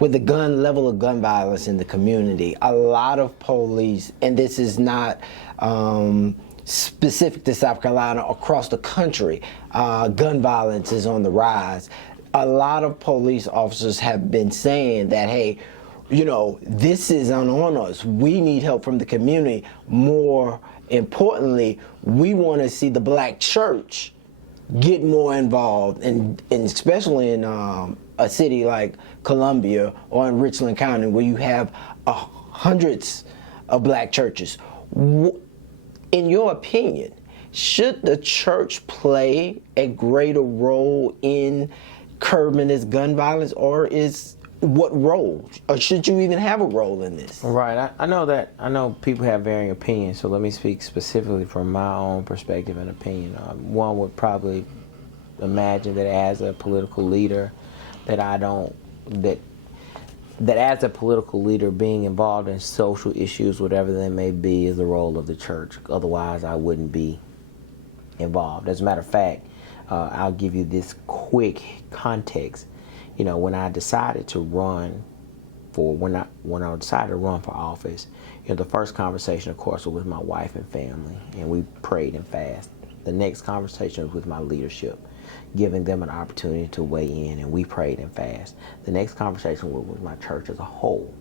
with the gun level of gun violence in the community, a lot of police, and this is not specific to South Carolina, across the country, gun violence is on the rise. A lot of police officers have been saying that, hey, you know, this is on us. We need help from the community. More importantly, we want to see the black church get more involved, and especially in a city like Columbia or in Richland County, where you have hundreds of black churches. In your opinion, should the church play a greater role in curbing this gun violence, or what role, or should you even have a role in this? Right. I know people have varying opinions, so let me speak specifically from my own perspective and opinion. One would probably imagine that as a political leader, that as a political leader, being involved in social issues, whatever they may be, is the role of the church. Otherwise, I wouldn't be involved. As a matter of fact, I'll give you this quick context. You know, when I decided to run for office, you know, the first conversation, of course, was with my wife and family, and we prayed and fasted. The next conversation was with my leadership, giving them an opportunity to weigh in, and we prayed and fast. The next conversation was with my church as a whole,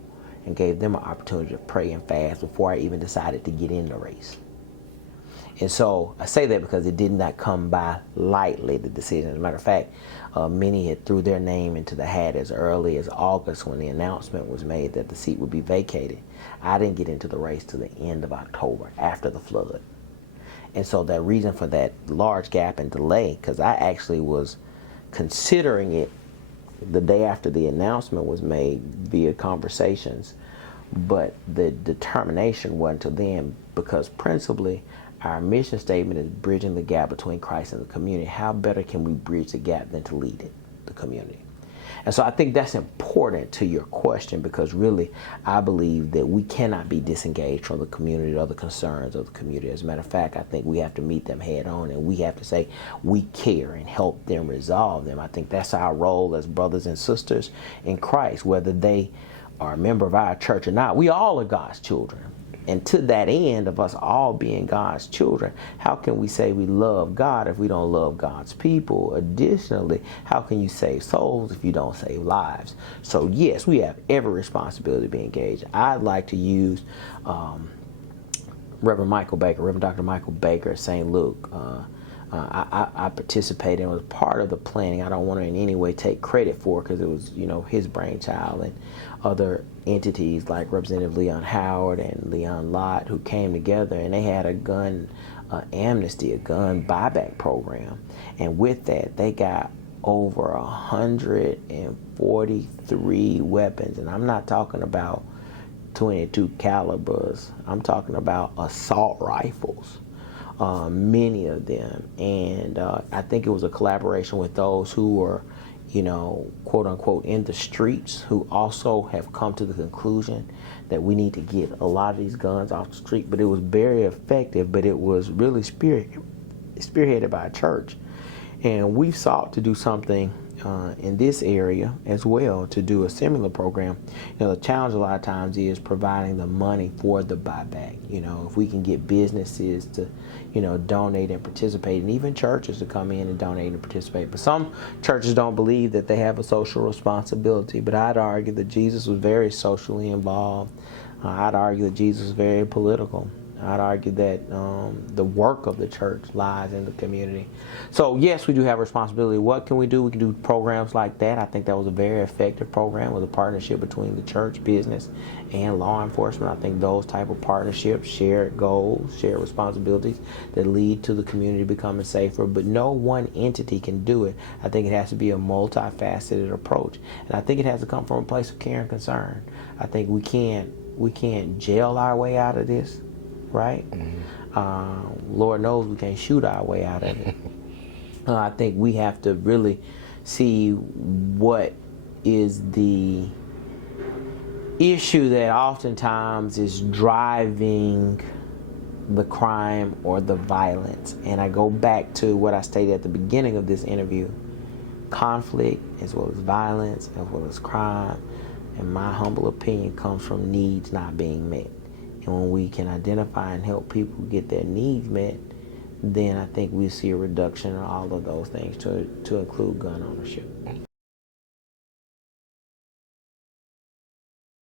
and gave them an opportunity to pray and fast before I even decided to get in the race. And so I say that because it did not come by lightly, the decision. As a matter of fact, many had threw their name into the hat as early as August when the announcement was made that the seat would be vacated. I didn't get into the race till the end of October, after the flood. And so that reason for that large gap and delay, because I actually was considering it the day after the announcement was made via conversations, but the determination wasn't until then, because principally our mission statement is bridging the gap between Christ and the community. How better can we bridge the gap than to lead it, the community? And so I think that's important to your question, because really I believe that we cannot be disengaged from the community or the concerns of the community. As a matter of fact, I think we have to meet them head on, and we have to say we care and help them resolve them. I think that's our role as brothers and sisters in Christ, whether they are a member of our church or not. We all are God's children. And to that end of us all being God's children, how can we say we love God if we don't love God's people? Additionally, how can you save souls if you don't save lives? So yes, we have every responsibility to be engaged. I'd like to use Reverend Dr. Michael Baker, saying, look, I participated and was part of the planning. I don't want to in any way take credit for it, because it was, you know, his brainchild, and other entities like Representative Leon Howard and Leon Lott, who came together, and they had a gun amnesty, a gun buyback program. And with that, they got over 143 weapons. And I'm not talking about 22 calibers. I'm talking about assault rifles. Many of them, and I think it was a collaboration with those who were, you know, quote unquote, in the streets, who also have come to the conclusion that we need to get a lot of these guns off the street. But it was very effective, but it was really spearheaded by a church. And we've sought to do something in this area as well, to do a similar program. You know, the challenge a lot of times is providing the money for the buyback. You know, if we can get businesses to, you know, donate and participate, and even churches to come in and donate and participate. But some churches don't believe that they have a social responsibility. But I'd argue that Jesus was very socially involved. I'd argue that Jesus was very political. I'd argue that the work of the church lies in the community. So yes, we do have a responsibility. What can we do? We can do programs like that. I think that was a very effective program, with a partnership between the church, business, and law enforcement. I think those type of partnerships, shared goals, shared responsibilities, that lead to the community becoming safer. But no one entity can do it. I think it has to be a multifaceted approach, and I think it has to come from a place of care and concern. I think we can't jail our way out of this. Right? Mm-hmm. Lord knows we can't shoot our way out of it. I think we have to really see what is the issue that oftentimes is driving the crime or the violence. And I go back to what I stated at the beginning of this interview. Conflict, as well as violence, as well as crime, And my humble opinion comes from needs not being met. And when we can identify and help people get their needs met, then I think we see a reduction in all of those things to include gun ownership.